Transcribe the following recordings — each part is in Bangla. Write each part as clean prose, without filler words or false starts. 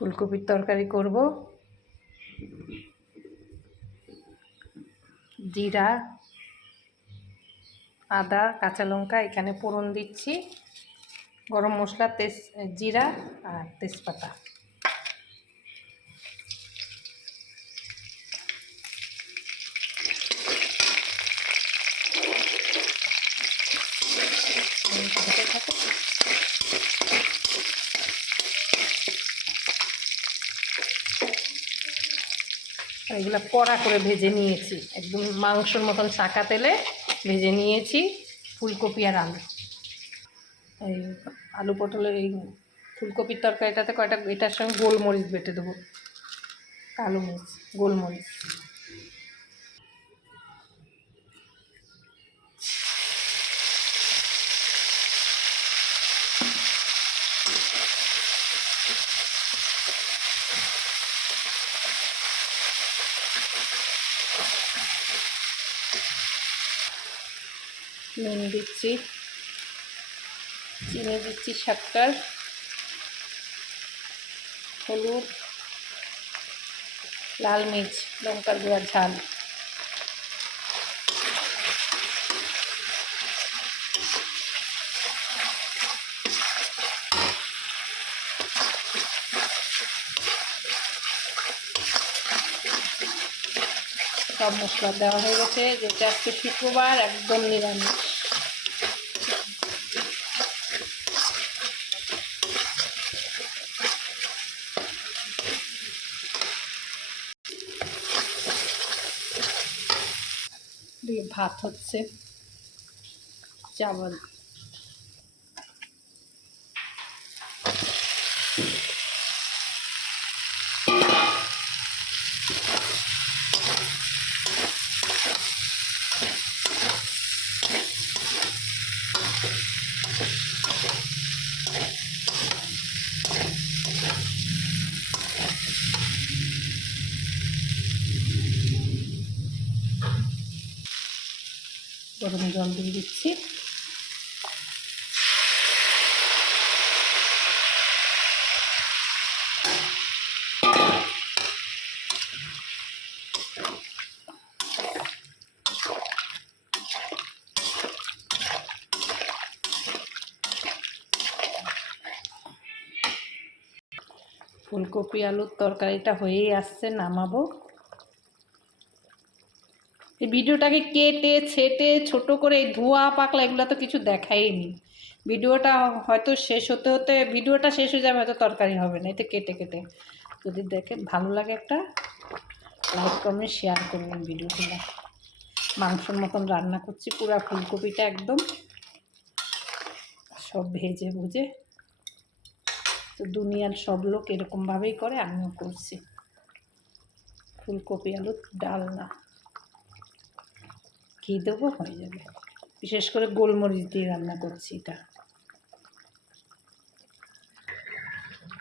ফুলকপির তরকারি করব। জিরা, আদা, কাঁচা লঙ্কা এখানে ফোড়ন দিচ্ছি, গরম মশলা, জিরা আর তেজপাতা। এগুলো কড়া করে ভেজে নিয়েছি, একদম মাংসর মতন শাঁকা তেলে ভেজে নিয়েছি ফুলকপি আর আলু। এই আলু পটলের এই ফুলকপির তরকারিটাতে কয়টা এটার সঙ্গে গোলমরিচ বেটে দেবো, কালো মরিচ, গোলমরিচ। নুন দিচ্ছি, চিনি দিচ্ছি 7টার, হলুদ, লাল মির্চ, লঙ্কার গুঁড়া, ঝাল। সব মশলা দেওয়া হয়ে গেছে, যেটা আজকে শুক্রবার, একদম নিরামিষ। ভাত হচ্ছে, চাवल। গরম জল দিয়ে দিচ্ছি। ফুলকপি আলুর তরকারিটা হয়েই আসছে, নামাবো। এই ভিডিওটাকে কেটে ছেটে ছোট করে ধোয়া পাকলা এগুলো তো কিছু দেখাইনি। ভিডিওটা হয়তো শেষ হতে হতে ভিডিওটা শেষ হয়ে যাবে, হয়তো তরকারি হবে না। এতে কেটে কেটে যদি দেখেন ভালো লাগে, একটা লাইক কমেন্ট শেয়ার করবেন ভিডিওগুলো। মাংসর মতন রান্না করছি, পুরো ফুলকপিটা একদম সব ভেজে ভুজে। তো দুনিয়ার সব লোক এরকমভাবেই করে, আমিও করছি। ফুলকপি আলুর ডালনা ঘি দেবো, হয়ে যাবে। বিশেষ করে গোলমরিচ দিয়ে রান্না করছি এটা।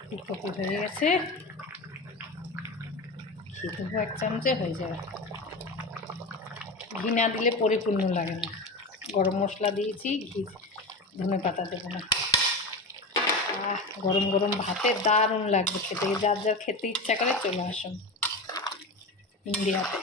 ফুলকপি হয়ে গেছে, ঘি দেবো 1 চামচে, হয়ে যাবে। ঘি না দিলে পরিপূর্ণ লাগে না। গরম মশলা দিয়েছি, ঘি, ধনে পাতা দেবো না। গরম গরম ভাতে দারুণ লাগবে খেতে। যার যার খেতে ইচ্ছা করে চলে আসুন ইন্ডিয়াতে।